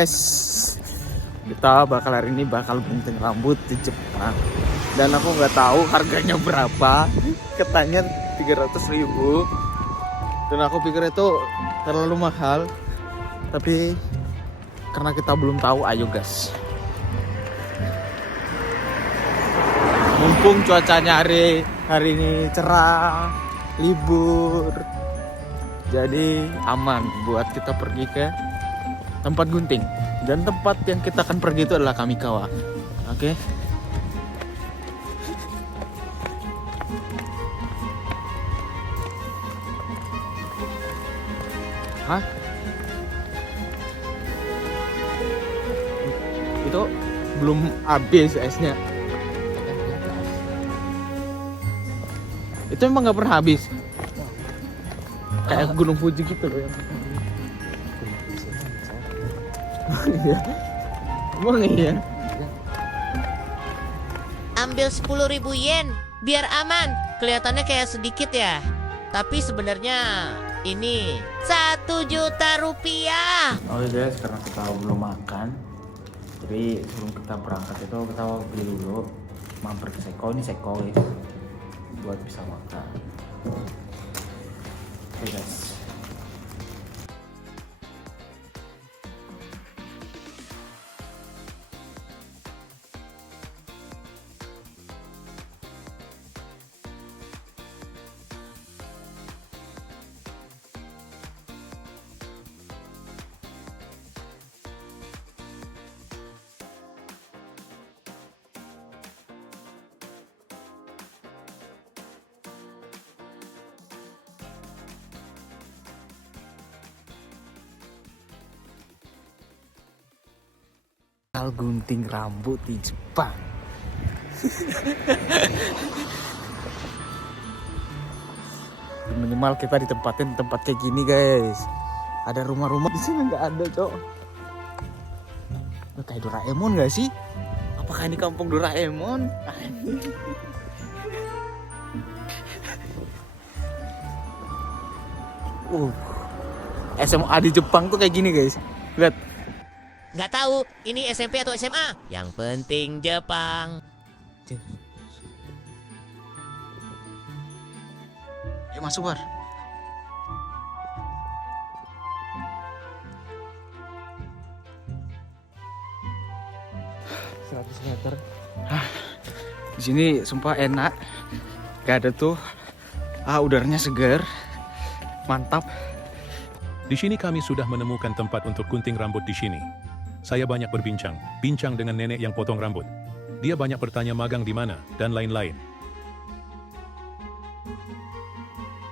guys, kita hari ini bakal gunting rambut di Jepang. Dan aku nggak tahu harganya berapa. Katanya 300.000. Dan aku pikir itu terlalu mahal. Tapi karena kita belum tahu, ayo guys. Mumpung cuacanya hari ini cerah, libur, jadi aman buat kita pergi ke tempat gunting. Dan tempat yang kita akan pergi itu adalah Kamikawa. Oke. Hah? Itu belum habis esnya. Itu emang nggak pernah habis. Kayak Gunung Fuji gitu loh yang. Iya. Emang iya. Ambil 10.000 yen biar aman. Kelihatannya kayak sedikit ya, tapi sebenarnya ini 1 juta rupiah. Oke guys, karena kita belum makan, jadi sebelum kita berangkat itu kita beli dulu, mampir ke Seiko. Ini Seiko ya, buat bisa makan. Oke guys. Gunting rambut di Jepang. Minimal kita ditempatin tempat kayak gini guys. Ada rumah-rumah di sini nggak ada cok. Kayak Doraemon nggak sih? Apakah ini kampung Doraemon? SMA di Jepang tuh kayak gini guys. Lihat. Nggak tahu ini SMP atau SMA. Yang penting Jepang. Ayo masuk Bar. Meter. Di sini sumpah enak. Gak ada tuh. Udaranya segar. Mantap. Di sini kami sudah menemukan tempat untuk gunting rambut di sini. Saya banyak bincang dengan nenek yang potong rambut. Dia banyak bertanya magang di mana, dan lain-lain.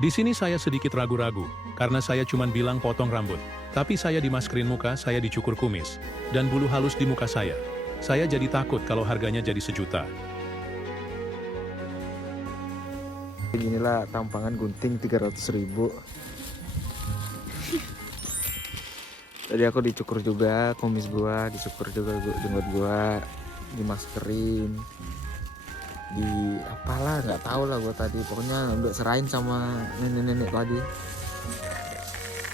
Di sini saya sedikit ragu-ragu, karena saya cuma bilang potong rambut. Tapi saya dimaskerin muka, saya dicukur kumis, dan bulu halus di muka saya. Saya jadi takut kalau harganya jadi 1 juta. Inilah tampangan gunting 300.000. Tadi aku dicukur juga kumis gua, dicukur juga jenggot gua, dimaskerin, di apalah nggak tahu lah gua tadi. Pokoknya udah serahin sama nenek-nenek tadi.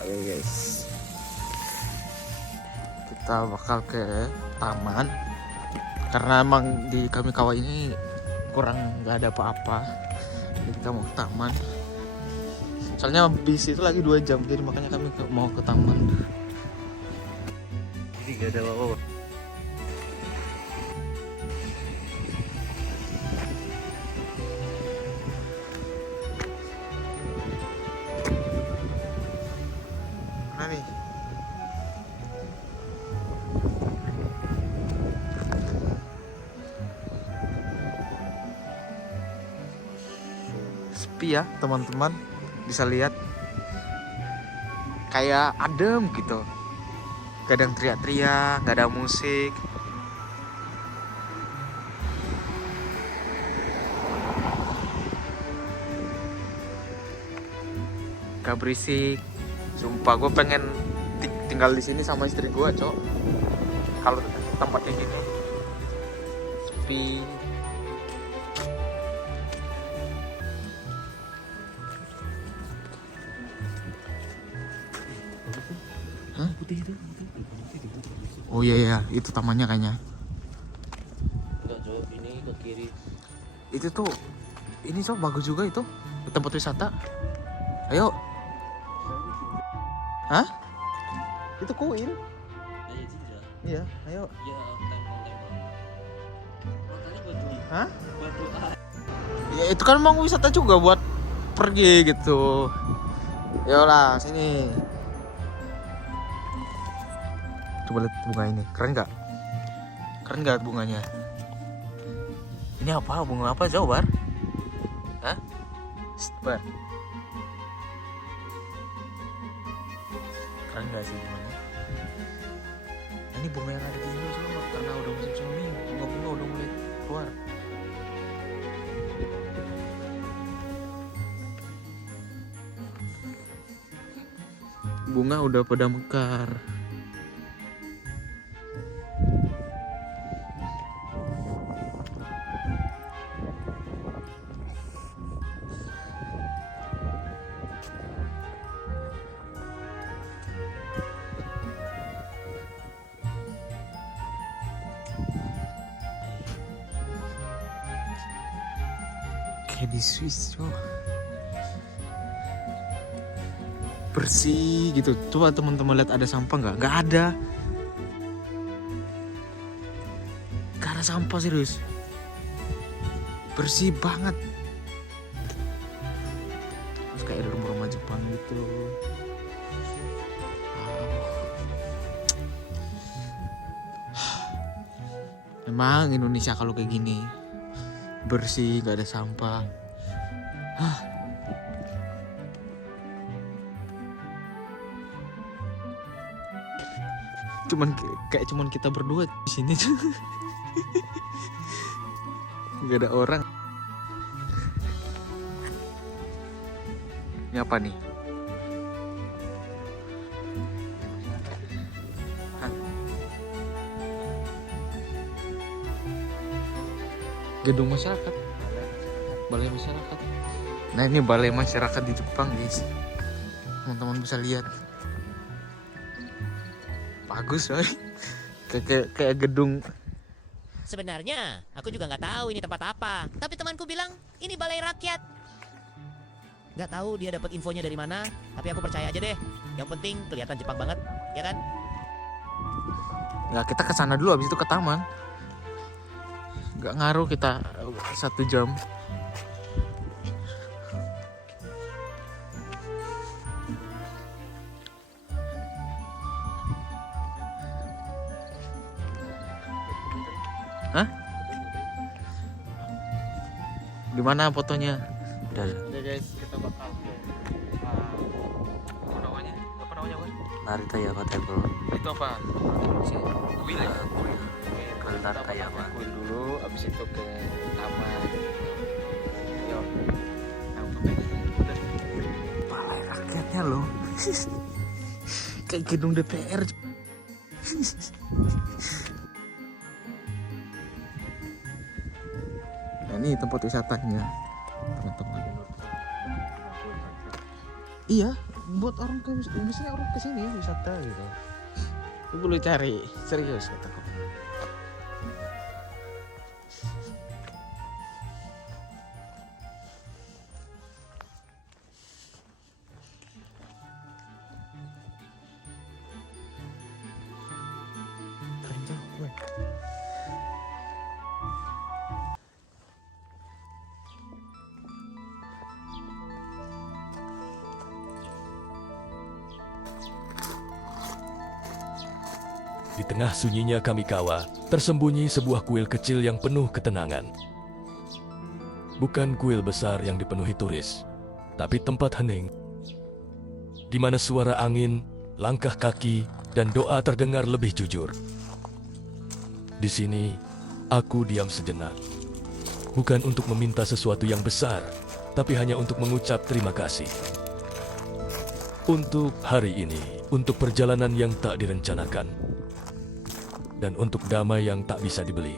Oke guys, kita bakal ke taman karena emang di Kamikawa ini kurang nggak ada apa-apa. Jadi kita mau ke taman. Soalnya bis itu lagi 2 jam, jadi makanya kami mau ke taman. Gak ada apa-apa. Mana nih? Sepi ya teman-teman, bisa lihat kayak adem gitu. Gak ada yang teriak-teriak, gak ada musik. Gak berisik. Sumpah gue pengen tinggal di sini sama istri gue, cok. Kalau tempatnya gini sepi. Hah? Putih itu. Oh iya ya, itu tamannya kayaknya. Enggak Cok, ini ke kiri. Itu tuh, ini so bagus juga itu, tempat wisata. Ayo. Hah? Itu kuil. Ayo Jinja. Iya, ayo. Ya, tempel. Makanya buat beli. Hah? Buat doa. Ya itu kan mau wisata juga buat pergi gitu. Yolah, sini. Coba lihat bunga ini, keren nggak? Keren nggak bunganya? Ini apa? Bunga apa jauh Bar? Hah? Shh, Bar. Keren nggak sih bunganya? Ini bunga yang ada di Indo soalnya karena udah musim semi, bunga-bunga udah mulai keluar. Bunga udah pada mekar. Kayak di Swiss, coba. Bersih gitu. Coba teman-teman lihat ada sampah nggak? Nggak ada. Nggak ada sampah serius. Bersih banget. Terus kayak ada rumah-rumah Jepang gitu. Memang Indonesia kalau kayak gini bersih, nggak ada sampah. Cuman kita berdua di sini tuh. Nggak ada orang. Ini apa nih? Hah? Gedung masyarakat. Balai masyarakat. Nah ini balai masyarakat di Jepang guys. Teman-teman bisa lihat. Bagus coy. Kayak gedung. Sebenarnya aku juga nggak tahu ini tempat apa, tapi temanku bilang ini balai rakyat. Nggak tahu dia dapat infonya dari mana, tapi aku percaya aja deh. Yang penting kelihatan Jepang banget, ya kan? Ya kita ke sana dulu, habis itu ke taman. Nggak ngaruh kita 1 jam. Hah? Gimana fotonya? Udah guys, kita bakal ke apa namanya? Apa namanya, Wan? Naritayama Temple. Itu apa? Kuil ya? Kuil. Kuil Naritayama. Kuil dulu, abis itu ke taman. Yuk. Nah, fotonya udah. Balai rakyatnya loh. Kayak gedung DPR. Nah, ini tempat wisatanya, teman-teman. Iya, buat orang ke misalnya orang ke sini wisata gitu. Lu boleh cari, serius kataku. Keren tuh, gue. Di tengah sunyinya Kamikawa, tersembunyi sebuah kuil kecil yang penuh ketenangan. Bukan kuil besar yang dipenuhi turis, tapi tempat hening, di mana suara angin, langkah kaki, dan doa terdengar lebih jujur. Di sini, aku diam sejenak. Bukan untuk meminta sesuatu yang besar, tapi hanya untuk mengucap terima kasih. Untuk hari ini, untuk perjalanan yang tak direncanakan, dan untuk damai yang tak bisa dibeli.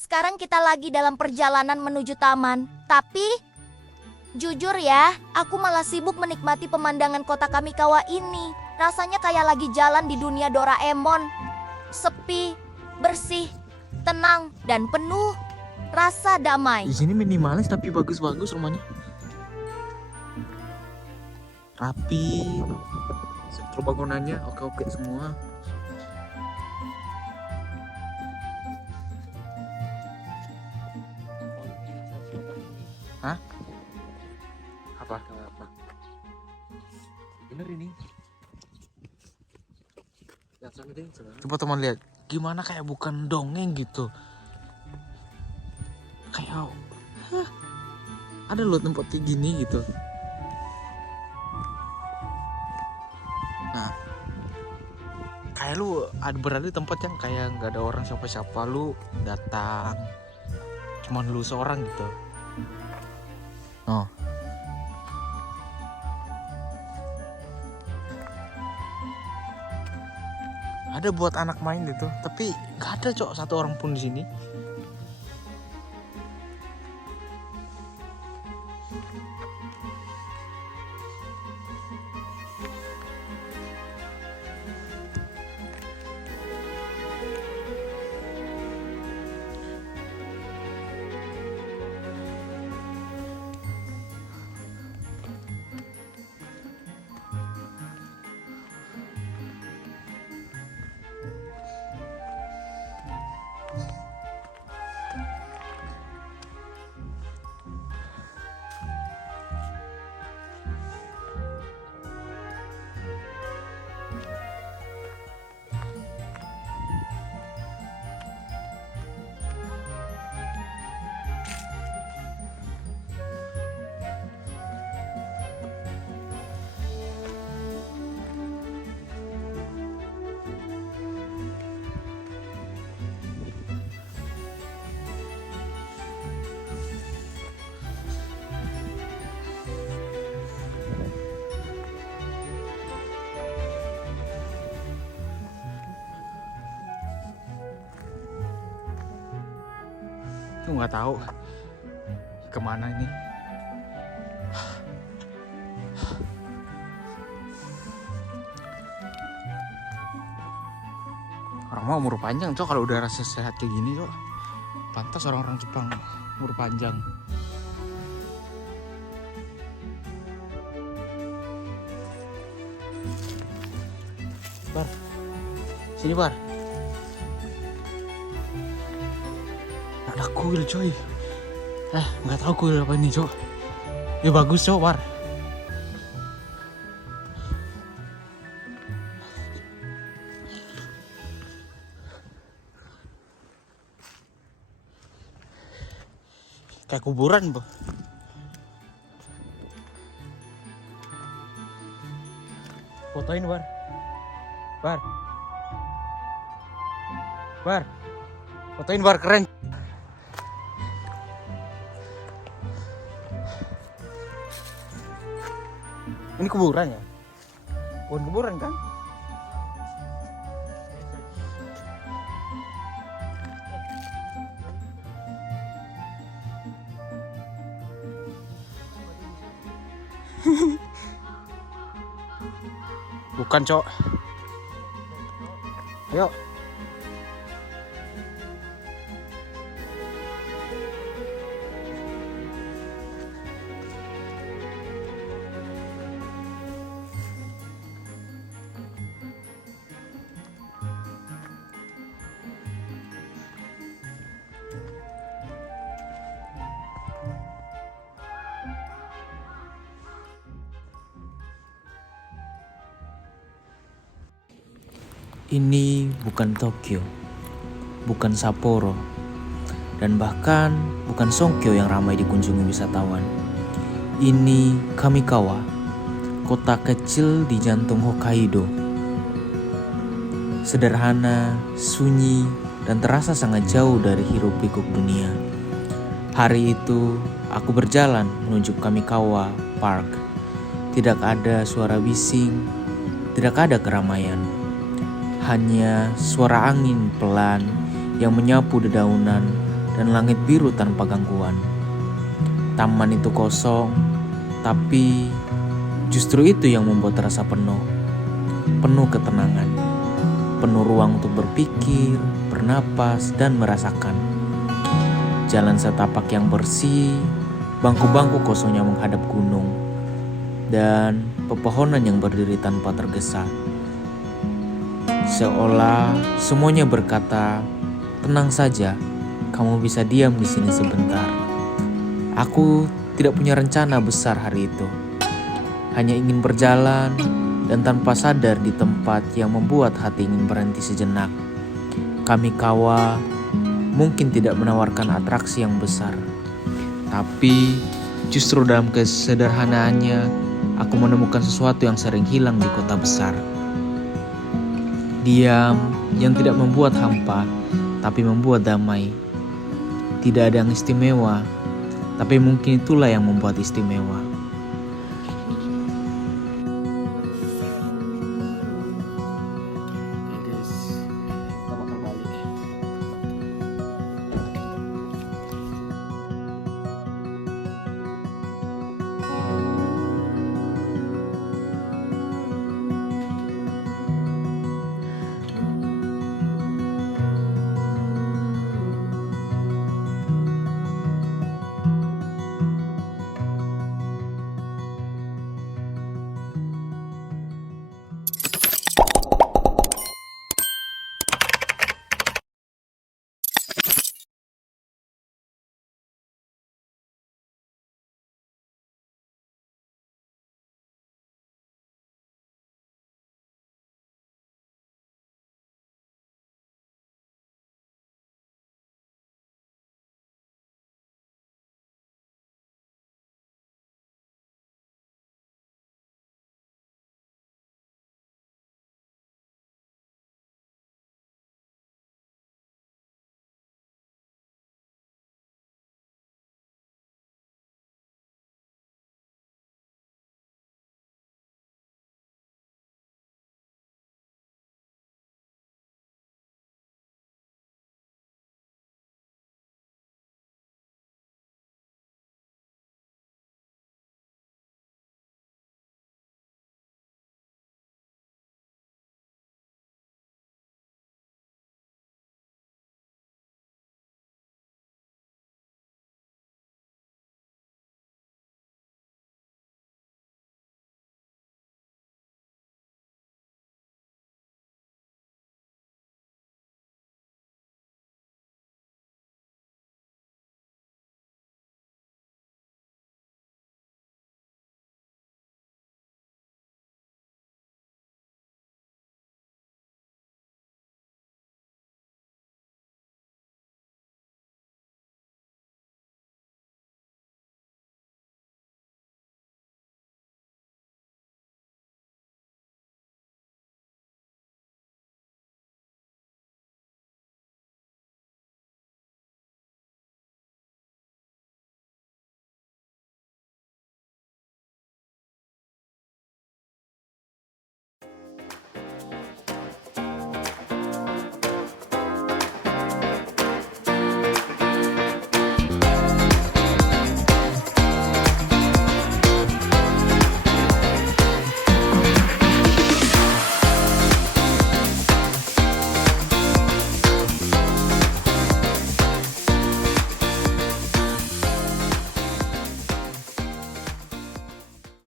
Sekarang kita lagi dalam perjalanan menuju taman. Tapi, jujur ya, aku malah sibuk menikmati pemandangan kota Kamikawa ini. Rasanya kayak lagi jalan di dunia Doraemon. Sepi, bersih, tenang, dan penuh rasa damai. Di sini minimalis tapi bagus-bagus rumahnya. Rapi. Struktur bangunannya oke-oke semua. Hah? Apa? Bener ini. Coba teman lihat, gimana kayak bukan dongeng gitu. Kayak ada loh tempat kayak gini gitu. Nah, kayak lu ada berada di tempat yang kayak nggak ada orang siapa-siapa, lu datang, cuman lu seorang gitu. Oh. Ada buat anak main gitu, tapi nggak ada cok satu orang pun di sini. Aku nggak tahu kemana ini. Orang mau umur panjang cok kalau udah rasa sehat kayak gini cok. Pantas orang-orang Jepang umur panjang. Bar, sini Bar. Ada kuil coy. Nggak tahu kuil apa ini cok. Ya bagus cok Bar. Kayak kuburan bu. Fotoin Bar. Bar. Bar. Fotoin Bar, keren. Ini kuburan ya? Bukan kuburan kan? Bukan cok. Yuk. Ini bukan Tokyo, bukan Sapporo, dan bahkan bukan Songkyo yang ramai dikunjungi wisatawan. Ini Kamikawa, kota kecil di jantung Hokkaido. Sederhana, sunyi, dan terasa sangat jauh dari hiruk-pikuk dunia. Hari itu, aku berjalan menuju Kamikawa Park. Tidak ada suara bising, tidak ada keramaian. Hanya suara angin pelan yang menyapu dedaunan dan langit biru tanpa gangguan. Taman itu kosong, tapi justru itu yang membuat terasa penuh. Penuh ketenangan, penuh ruang untuk berpikir, bernapas, dan merasakan. Jalan setapak yang bersih, bangku-bangku kosongnya menghadap gunung, dan pepohonan yang berdiri tanpa tergesa. Seolah semuanya berkata, "Tenang saja, kamu bisa diam di sini sebentar." Aku tidak punya rencana besar hari itu. Hanya ingin berjalan dan tanpa sadar di tempat yang membuat hati ingin berhenti sejenak. Kamikawa mungkin tidak menawarkan atraksi yang besar, tapi justru dalam kesederhanaannya aku menemukan sesuatu yang sering hilang di kota besar. Diam yang tidak membuat hampa, tapi membuat damai. Tidak ada yang istimewa, tapi mungkin itulah yang membuat istimewa.